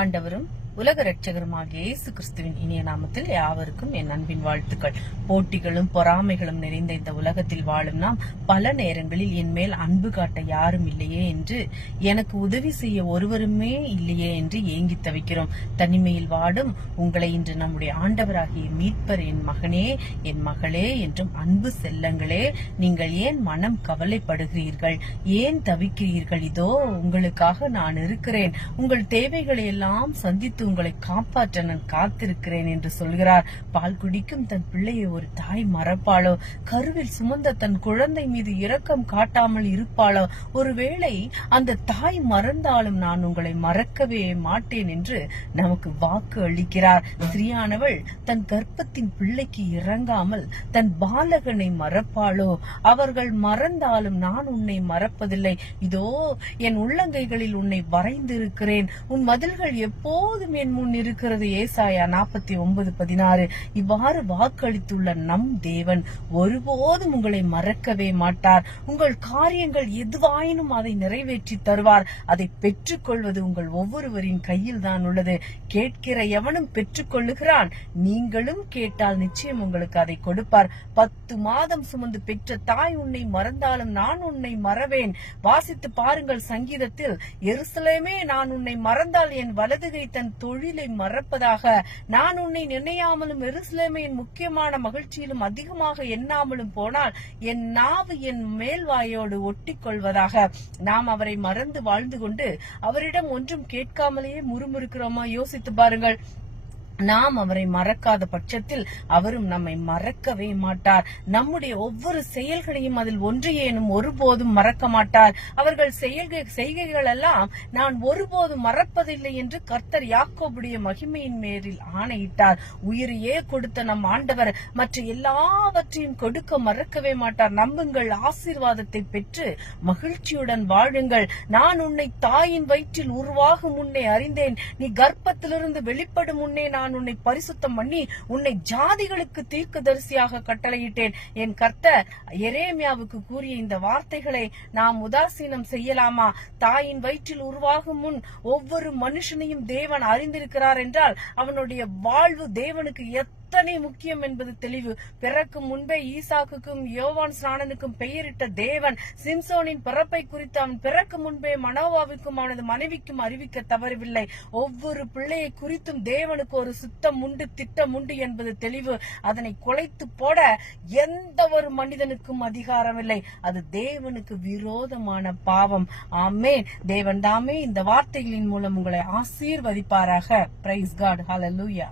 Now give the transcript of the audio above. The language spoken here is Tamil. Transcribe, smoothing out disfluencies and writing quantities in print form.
ஆண்டவரும் உலக இரட்சகருமாகிய இயேசு கிறிஸ்துவின் இனிய நாமத்தில் யாவருக்கும் என் அன்பின் வாழ்த்துக்கள். போட்டிகளும் பொறாமைகளும் நிறைந்த இந்த உலகத்தில் வாழும் நாம் பல நேரங்களில் என் மேல் அன்பு காட்ட யாரும் இல்லையே என்று, எனக்கு உதவி செய்ய ஒருவருமே இல்லையே என்று ஏங்கி தவிக்கிறோம். தனிமையில் வாடும் உங்களை இன்று நம்முடைய ஆண்டவராகிய மீட்பர், என் மகனே என் மகளே என்றும் அன்பு செல்லங்களே, நீங்கள் ஏன் மனம் கவலைப்படுகிறீர்கள், ஏன் தவிக்கிறீர்கள்? இதோ உங்களுக்காக நான் இருக்கிறேன், உங்கள் தேவைகளை எல்லாம் சந்தித்து உங்களை காப்பாற்ற நான் காத்திருக்கிறேன் என்று சொல்கிறார். பால் குடிக்கும் தன் பிள்ளையை ஒரு தாய் மறப்பாளோ? கருவில் சுமந்த தன் குழந்தை மீது இரக்கம் காட்டாமல் இருப்பாளோ? ஒருவேளை அந்த தாய் மறந்தாலும் நான் உங்களை மறக்கவே மாட்டேன் என்று நமக்கு வாக்கு அளிக்கிறார். ஸ்திரீயானவள் தன் கர்ப்பத்தின் பிள்ளைக்கு இறங்காமல் தன் பாலகனை மறப்பாளோ? அவர்கள் மறந்தாலும் நான் உன்னை மறப்பதில்லை. இதோ என் உள்ளங்கைகளில் உன்னை வரைந்திருக்கிறேன், உன் மதில்கள் எப்போதும் என் முன் இருக்கிறது. ஏசாயா 49:16. இவ்வாறு வாக்களித்துள்ள நம் தேவன் ஒருபோதும் உங்களை மறக்கவே மாட்டார். உங்கள் காரியங்கள் எதுவாயினும் அதை நிறைவேற்றி தருவார். அதை பெற்றுக் கொள்வது உங்கள் ஒவ்வொருவரின் கையில் தான் உள்ளது. கேட்கிற எவனும் பெற்றுக் கொள்ளுகிறான், நீங்களும் கேட்டால் நிச்சயம் உங்களுக்கு அதை கொடுப்பார். 10 மாதம் சுமந்து பெற்ற தாய் உன்னை மறந்தாலும் நான் உன்னை மறவேன். வாசித்து பாருங்கள் சங்கீதத்தில், எருசலேமே நான் உன்னை மறந்தால் என் வலதுகை தன் தொழிலை மறப்பதாக, நான் உன்னை நினையாமலும் எருசலேமே என் முக்கியமான மகிழ்ச்சியிலும் அதிகமாக எண்ணாமலும் போனால் என் நாவு என் மேல்வாயோடு ஒட்டி கொள்வதாக. நாம் அவரை மறந்து வாழ்ந்து கொண்டு அவரிடம் ஒன்றும் கேட்காமலேயே முறுமுறுக்கிறோமா? யோசித்து பாருங்கள். நாம் அவரை மறக்காத பட்சத்தில் அவரும் நம்மை மறக்கவே மாட்டார். நம்முடைய ஒவ்வொரு செயல்களையும் அதில் ஒன்றையேனும் ஒருபோதும் மறக்க மாட்டார். அவர்கள் செய்கைகள் எல்லாம் நான் ஒருபோதும் மறப்பதில்லை என்று கர்த்தர் யாக்கோபுடைய மகிமையின் மேலில் ஆணையிட்டார். உயிரையே கொடுத்த நம் ஆண்டவர் மற்ற எல்லாவற்றையும் கொடுக்க மறக்கவே மாட்டார். நம்புங்கள், ஆசீர்வாதத்தை பெற்று மகிழ்ச்சியுடன் வாழுங்கள். நான் உன்னை தாயின் வயிற்றில் உருவாகும் முன்னே அறிந்தேன், நீ கர்ப்பத்திலிருந்து வெளிப்படும் முன்னே நான் உன்னை பரிசுத்தம் பண்ணி உன்னை ஜாதிகளுக்கு தீர்க்கதரிசியாக கட்டளையிட்டேன். என் கர்த்தர் எரேமியாவுக்கு கூறிய இந்த வார்த்தைகளை நாம் உதாசீனம் செய்யலாமா? தாயின் வயிற்றில் உருவாகும் முன் ஒவ்வொரு மனுஷனையும் தேவன் அறிந்திருக்கிறார் என்றால் அவனுடைய வாழ்வு தேவனுக்கு எத்தனை முக்கியம் என்பது தெளிவு. பிறக்கும் முன்பே ஈசாக்குக்கும் யோவான் ஸ்நானனுக்கும் பெயரிட்ட தேவன் சிம்சோனின் பிறப்பை குறித்து அவன் பிறக்கும் முன்பே மனோவாவுக்கும் அவனது மனைவிக்கும் அறிவிக்க தவறவில்லை. ஒவ்வொரு பிள்ளையை குறித்தும் தேவனுக்கு ஒரு சுத்தம் உண்டு, திட்டம் உண்டு என்பது தெளிவு. அதனை குலைத்து போட எந்த ஒரு மனிதனுக்கும் அதிகாரம் இல்லை. அது தேவனுக்கு விரோதமான பாவம். ஆமென். தேவன் தாமே இந்த வார்த்தைகளின் மூலம் உங்களை ஆசீர்வதிப்பாராக. Praise God. ஹல்லேலூயா.